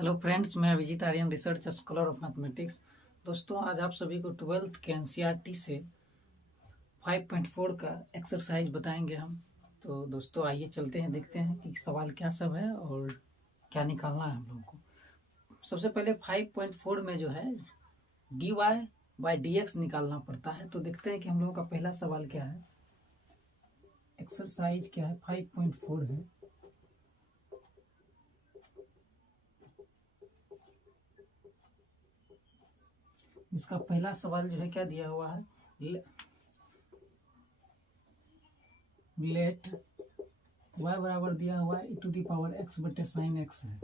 Hello friends, मैं Abhijit Aryan, research scholar of mathematics. दोस्तों, आज आप सभी को 12th के एनसीईआरटी से 5.4 का एक्सरसाइज बताएंगे हम। तो दोस्तों आइए चलते हैं, देखते हैं कि सवाल क्या सब है और क्या निकालना है हम लोगों को। सबसे पहले 5.4 में जो है dy बाई dx निकालना पड़ता है। तो देखते हैं कि हम लोगों का पहला सवाल क्या है। एक्सरसाइज क्या है, 5.4 है। इसका पहला सवाल जो है क्या दिया हुआ है, लेट y बराबर दिया हुआ है e⁻x बटे साइन एक्स है।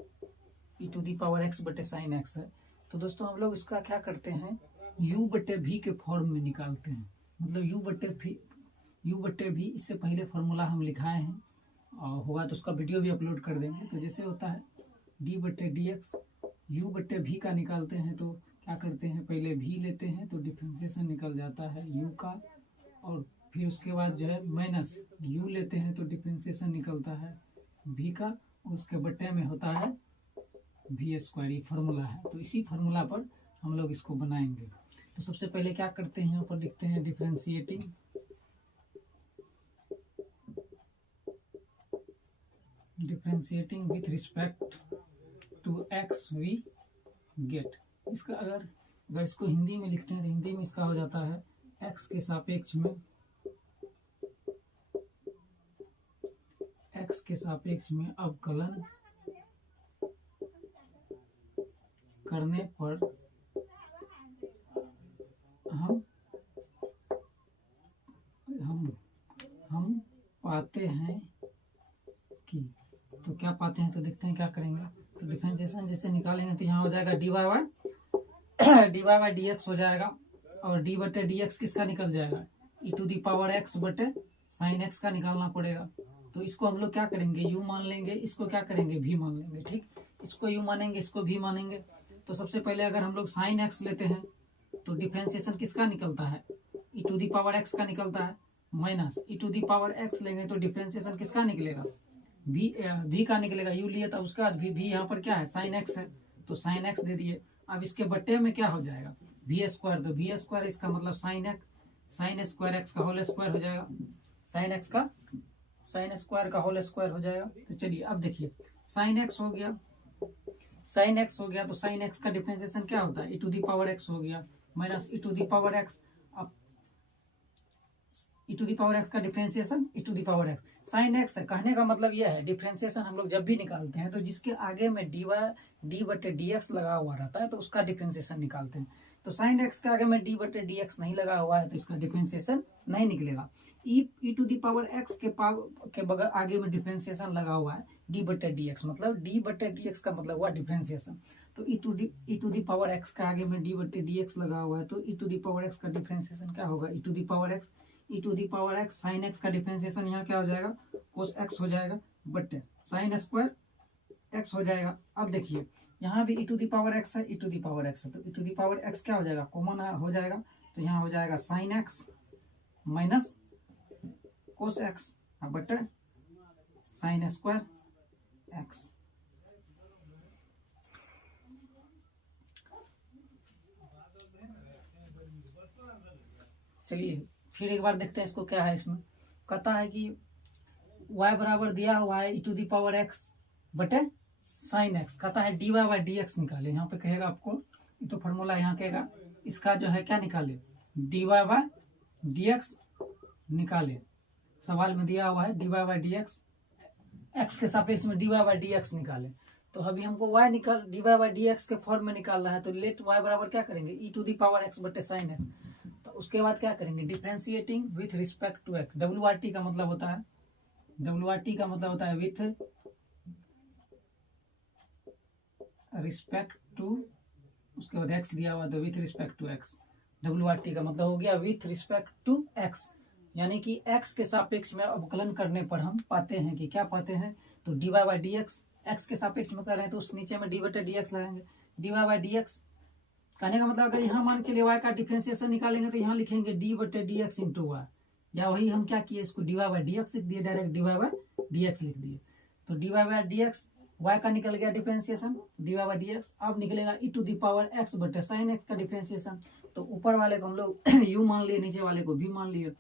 e⁻x बटे साइन एक्स है। तो दोस्तों हम लोग इसका क्या करते हैं, u बटे v के फॉर्म में निकालते हैं। मतलब u बटे v, इससे पहले फॉर्मूला हम लिखाए हैं और होगा तो उसका वीडियो भी अपलोड कर देंगे। तो जैसे होता है d बटे dx, u बटे v का निकालते हैं तो क्या करते हैं, पहले v लेते हैं तो डिफ्रेंसिएशन निकल जाता है u का, और फिर उसके बाद जो है माइनस u लेते हैं तो डिफ्रेंसिएशन निकलता है v का, और उसके बट्टे में होता है v स्क्वायर। ये फार्मूला है, तो इसी फार्मूला पर हम लोग इसको बनाएंगे। तो सबसे पहले क्या करते हैं, यहाँ पर लिखते हैं differentiating with respect to x we get. इसका अगर इसको हिंदी में लिखते हैं तो हिंदी में इसका हो जाता है x के सापेक्ष में अवकलन करने पर हम पाते हैं कि, तो क्या पाते हैं तो देखते हैं क्या करेंगे। तो डिफरेंशिएशन जैसे निकालेंगे तो यहाँ हो जाएगा dy बाई dx हो जाएगा, और d बटे dx किसका निकल जाएगा, e⁻x बटे साइन x का निकालना पड़ेगा। तो इसको हम लोग क्या करेंगे, u मान लेंगे, इसको क्या करेंगे, v मान लेंगे। ठीक, इसको u मानेंगे, इसको v मानेंगे। तो सबसे पहले अगर हम लोग साइन x लेते हैं तो डिफरेंशिएशन किसका निकलता है, e⁻x का निकलता है, माइनस e⁻x लेंगे तो डिफरेंशिएशन किसका निकलेगा, v का निकलेगा। u लिए तो उसका v यहाँ पर क्या है, साइन x है, तो साइन x दे दिए। अब इसके बट्टे में क्या हो जाएगा, v स्क्वायर, तो v स्क्वायर इसका मतलब साइन स्क्वायर x का होल स्क्वायर हो जाएगा, साइन स्क्वायर का होल स्क्वायर हो जाएगा। तो चलिए अब देखिए, साइन x हो गया तो साइन x का डिफरेंशिएशन क्या होता है, e⁻x हो गया, माइनस e⁻x। अब e⁻x का डिफरेंशिएशन e⁻x साइन x है। कहने का मतलब यह है, डिफरेंशिएशन हम लोग जब भी निकालते हैं तो जिसके आगे में d बटे dx लगा हुआ रहता है तो उसका डिफरेंशिएशन निकालते हैं। तो साइन x के आगे में d बटे dx नहीं लगा हुआ है तो इसका डिफरेंशिएशन नहीं निकलेगा। e⁻x के बगैर आगे में डिफरेंशिएशन लगा हुआ है d बटे dx, मतलब d बटे dx का मतलब हुआ डिफरेंशिएशन। तो e⁻x के आगे में d बटे dx लगा हुआ है तो e⁻x का डिफरेंशिएशन क्या होगा, e⁻x साइन x का डिफरेंशिएशन यहाँ क्या हो जाएगा, कोस x हो जाएगा, बटे साइन स्क्वायर x हो जाएगा। अब देखिए यहाँ भी e⁻x है, तो e⁻x क्या हो जाएगा, कॉमन हो जाएगा, तो यहाँ हो जाएगा sine x minus cos x बटे साइन स्क्वायर x। चलिए फिर एक बार देखते हैं इसको क्या है। इसमें कहता है कि y बराबर दिया हुआ है e⁻x बटे साइन x, कहता है dy बाई dx निकाले। यहाँ पे कहेगा आपको, ये तो फॉर्मूला यहाँ कहेगा, इसका जो है क्या निकाले, dy बाई dx निकाले। सवाल में दिया हुआ है dy बाई dx, x के सापेक्ष में dy बाई dx निकाले। तो अभी हमको dy बाई dx के फॉर्म में निकालना है, तो लेट y बराबर क्या करेंगे, e⁻x बटे साइन x। तो उसके बाद क्या करेंगे, differentiating with respect to x। WRT का मतलब होता है विथ रिस्पेक्ट टू, उसके बाद x दिया हुआ तो with respect to x। WRT का मतलब हो गया विथ रिस्पेक्ट टू x, यानी कि x के सापेक्ष में अवकलन करने पर हम पाते हैं कि क्या पाते हैं, तो dy बाई dx, x के सापेक्ष में कर रहे हैं तो उस नीचे में d बटे dx लगाएंगे, dy बाई dx। कहने का मतलब अगर यहाँ मान के लिए y का डिफरेंशिएशन निकालेंगे तो यहाँ लिखेंगे d बटे dx इंटू y, या वही हम क्या किए, इसको dy बाई dx लिख दिए, डायरेक्ट dy बाई dx लिख दिए। तो dy बाई dx y का निकल गया differentiation dy by d x. अब निकलेगा e to the power x बटे साइन x का डिफरेंशिएशन। तो ऊपर वाले को हम लोग u मान लिए, नीचे वाले को v मान लिए।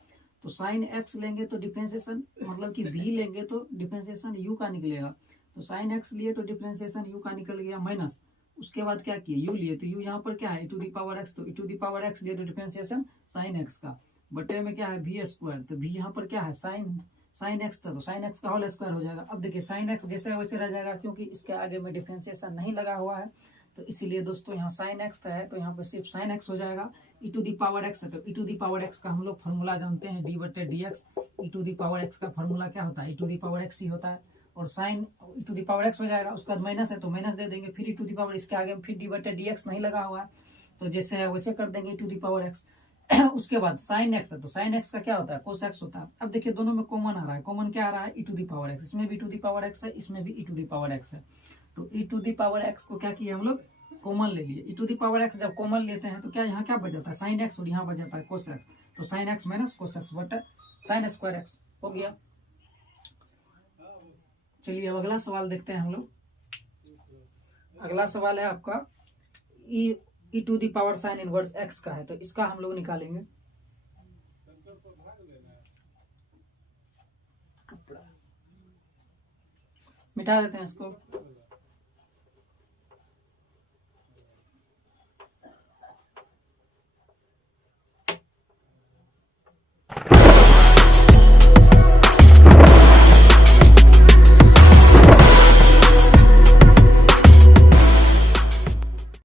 तो साइन x लेंगे तो डिफरेंशिएशन मतलब कि v लेंगे तो डिफरेंशिएशन u का निकलेगा। तो साइन x लिए तो डिफरेंशिएशन u का निकल गया माइनस। उसके बाद क्या किए, u लिए तो u यहाँ पर क्या है e to the power x, तो e to the power x लिए तो डिफरेंशिएशन साइन x का बटे में क्या है v स्क्वायर। तो v यहाँ पर क्या है साइन एक्स था, तो साइन एक्स का होल स्क्वायर हो जाएगा। अब देखिए साइन एक्स जैसे वैसे रह जाएगा क्योंकि इसके आगे में डिफरेंशिएशन नहीं लगा हुआ है। तो इसीलिए दोस्तों यहाँ साइन एक्स है तो यहाँ पर सिर्फ साइन एक्स हो जाएगा। E to the power x है तो e to the power x का हम लोग फॉर्मूला जानते हैं डी बटे d x. E to the power x का फॉर्मूला क्या होता है, e to the power x ही होता है। और sine e to the power x हो जाएगा, उसके बाद माइनस है तो माइनस दे देंगे, फिर ई टू दी पावर इसके आगे फिर डी बटे डी एक्स नहीं लगा हुआ है तो जैसे है वैसे कर देंगे ई टू दी पावर एक्स। उसके बाद साइन एक्स है तो साइन एक्स का क्या होता है कोस एक्स होता है। अब देखिए दोनों में कॉमन आ रहा है, कॉमन क्या आ रहा है e to the power x, इसमें भी ई टू दी पावर एक्स है, इसमें भी ई टू दी पावर एक्स है। तो e to the power x को क्या किया हम लोग कॉमन ले लिए। ई टू दी पावर एक्स जब कॉमन लेते हैं तो क्या यहाँ क्या बच जाता है साइन एक्स और यहाँ बच जाता है कोस एक्स। तो sine x minus cos x but sine square x हो गया। चलिए अब अगला सवाल देखते हैं हम लोग। अगला सवाल है आपका E to the power sine inverse X का है तो इसका हम लोग निकालेंगे। मिटा देते हैं इसको।